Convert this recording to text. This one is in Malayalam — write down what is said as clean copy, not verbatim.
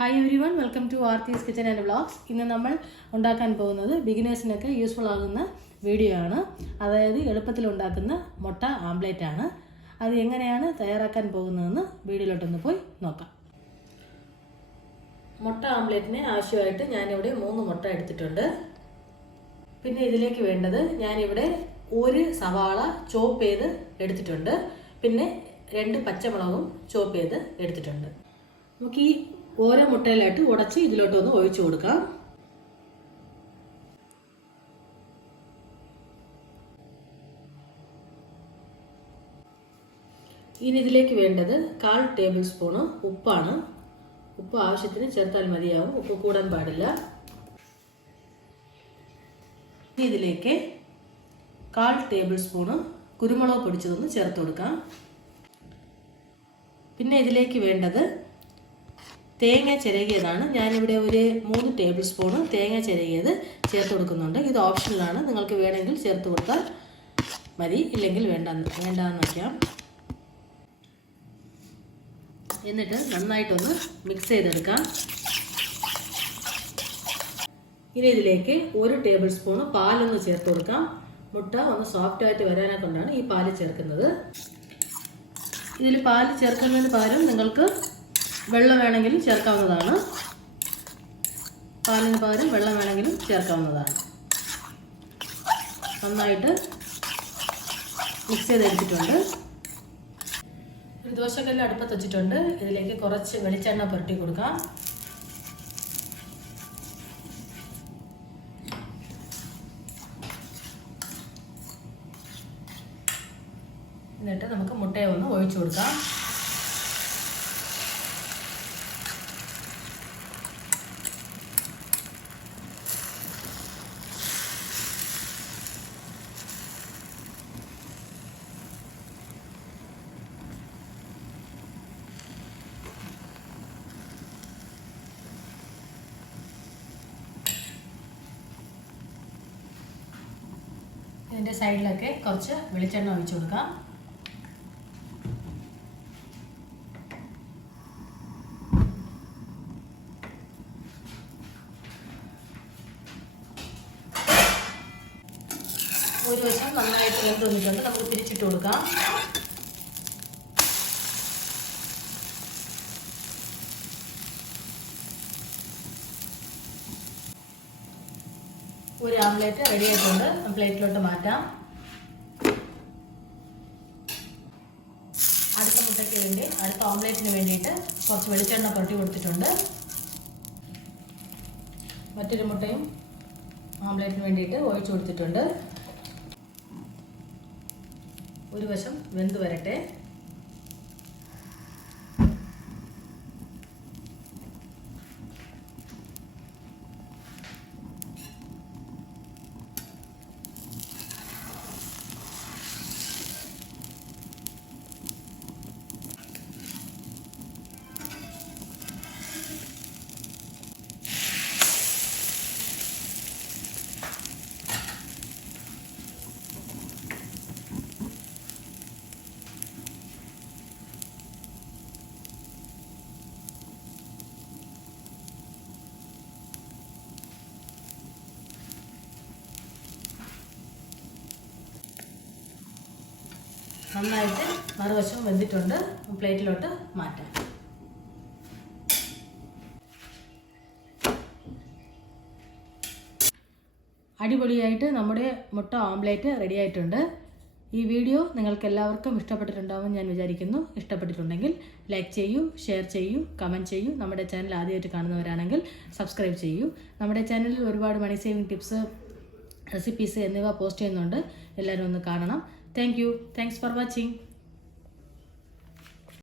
Hi everyone, welcome to Aarthi's Kitchen and Vlogs. ഇന്ന് നമ്മൾ ഉണ്ടാക്കാൻ പോകുന്നത് ബിഗിനേഴ്സിനൊക്കെ യൂസ്ഫുൾ ആകുന്ന വീഡിയോ ആണ്. അതായത് എളുപ്പത്തിൽ ഉണ്ടാക്കുന്ന മുട്ട ആംപ്ലേറ്റ് ആണ്. അത് എങ്ങനെയാണ് തയ്യാറാക്കാൻ പോകുന്നതെന്ന് വീഡിയോയിലോട്ടൊന്ന് പോയി നോക്കാം. മുട്ട ആംപ്ലേറ്റിന് ആവശ്യമായിട്ട് ഞാനിവിടെ 3 മുട്ട എടുത്തിട്ടുണ്ട്. പിന്നെ ഇതിലേക്ക് വേണ്ടത് ഞാനിവിടെ ഒരു സവാള ചോപ്പ് ചെയ്ത് എടുത്തിട്ടുണ്ട്. പിന്നെ 2 പച്ചമുളകും ചോപ്പ് ചെയ്ത് എടുത്തിട്ടുണ്ട്. നമുക്ക് ഈ ഓരോ മുട്ടയിലായിട്ട് ഉടച്ച് ഇതിലോട്ടൊന്ന് ഒഴിച്ചു കൊടുക്കാം. ഇനി ഇതിലേക്ക് വേണ്ടത് 1/4 ടേബിൾ സ്പൂണ് ഉപ്പാണ്. ഉപ്പ് ആവശ്യത്തിന് ചേർത്താൽ മതിയാവും, ഉപ്പ് കൂടാൻ പാടില്ല. ഇതിലേക്ക് 1/4 ടേബിൾ സ്പൂണ് കുരുമുളക് പൊടിച്ചതൊന്ന് ചേർത്ത് കൊടുക്കാം. പിന്നെ ഇതിലേക്ക് വേണ്ടത് തേങ്ങ ചിരകിയതാണ്. ഞാനിവിടെ ഒരു 3 ടേബിൾ സ്പൂണ് തേങ്ങ ചിരകിയത് ചേർത്ത് കൊടുക്കുന്നുണ്ട്. ഇത് ഓപ്ഷണലാണ്, നിങ്ങൾക്ക് വേണമെങ്കിൽ ചേർത്ത് കൊടുത്താൽ മതി, ഇല്ലെങ്കിൽ വേണ്ടാന്ന് വയ്ക്കാം. എന്നിട്ട് നന്നായിട്ടൊന്ന് മിക്സ് ചെയ്തെടുക്കാം. ഇനി ഇതിലേക്ക് 1 ടേബിൾ സ്പൂണ് പാലൊന്ന് ചേർത്ത് കൊടുക്കാം. മുട്ട ഒന്ന് സോഫ്റ്റായിട്ട് വരാനെ കൊണ്ടാണ് ഈ പാല് ചേർക്കുന്നത്. ഇതിൽ പാല് ചേർക്കുന്നതിന് പകരം നിങ്ങൾക്ക് വെള്ളം വേണമെങ്കിലും ചേർക്കാവുന്നതാണ്. പാലിന് പകരം വെള്ളം വേണമെങ്കിലും ചേർക്കാവുന്നതാണ്. നന്നായിട്ട് മിക്സ് ചെയ്തെടുത്തിട്ടുണ്ട്. ഒരു ദോശക്കല്ല് അടുപ്പത്ത് വെച്ചിട്ടുണ്ട്. ഇതിലേക്ക് കുറച്ച് വെളിച്ചെണ്ണ പുരട്ടി കൊടുക്കാം. എന്നിട്ട് നമുക്ക് മുട്ടയെ ഒന്ന് ഒഴിച്ചു കൊടുക്കാം. ഇതിൻ്റെ സൈഡിലൊക്കെ കുറച്ച് വെളിച്ചെണ്ണ ഒഴിച്ചു കൊടുക്കാം. ഒരു വശം നന്നായിട്ട് വെന്ത് വന്നിട്ടുണ്ട്. നമുക്ക് തിരിച്ചിട്ട് കൊടുക്കാം. ഒരു ആംപ്ലേറ്റ് റെഡി ആയിട്ടുണ്ട്. പ്ലേറ്റിലോട്ട് മാറ്റാം. അടുത്ത മുട്ടയ്ക്ക് വേണ്ടി, അടുത്ത ഓംപ്ലേറ്റിന് വേണ്ടിയിട്ട് കുറച്ച് വെളിച്ചെണ്ണ പുരട്ടി കൊടുത്തിട്ടുണ്ട്. മറ്റൊരു മുട്ടയും ഓംപ്ലേറ്റിന് വേണ്ടിയിട്ട് ഒഴിച്ചു കൊടുത്തിട്ടുണ്ട്. ഒരു വശം വെന്ത് വരട്ടെ. നന്നായിട്ട് മറുവശം വെന്തിട്ടുണ്ട്. പ്ലേറ്റിലോട്ട് മാറ്റാം. അടിപൊളിയായിട്ട് നമ്മുടെ മുട്ട ഓംപ്ലേറ്റ് റെഡി ആയിട്ടുണ്ട്. ഈ വീഡിയോ നിങ്ങൾക്ക് എല്ലാവർക്കും ഇഷ്ടപ്പെട്ടിട്ടുണ്ടാവുമെന്ന് ഞാൻ വിചാരിക്കുന്നു. ഇഷ്ടപ്പെട്ടിട്ടുണ്ടെങ്കിൽ ലൈക്ക് ചെയ്യൂ, ഷെയർ ചെയ്യൂ, കമൻറ്റ് ചെയ്യൂ. നമ്മുടെ ചാനൽ ആദ്യമായിട്ട് കാണുന്നവരാണെങ്കിൽ സബ്സ്ക്രൈബ് ചെയ്യൂ. നമ്മുടെ ചാനലിൽ ഒരുപാട് മണി സേവിങ് ടിപ്സ്, റെസിപ്പീസ് എന്നിവ പോസ്റ്റ് ചെയ്യുന്നുണ്ട്. എല്ലാവരും ഒന്ന് കാണണം. Thank you. Thanks for watching.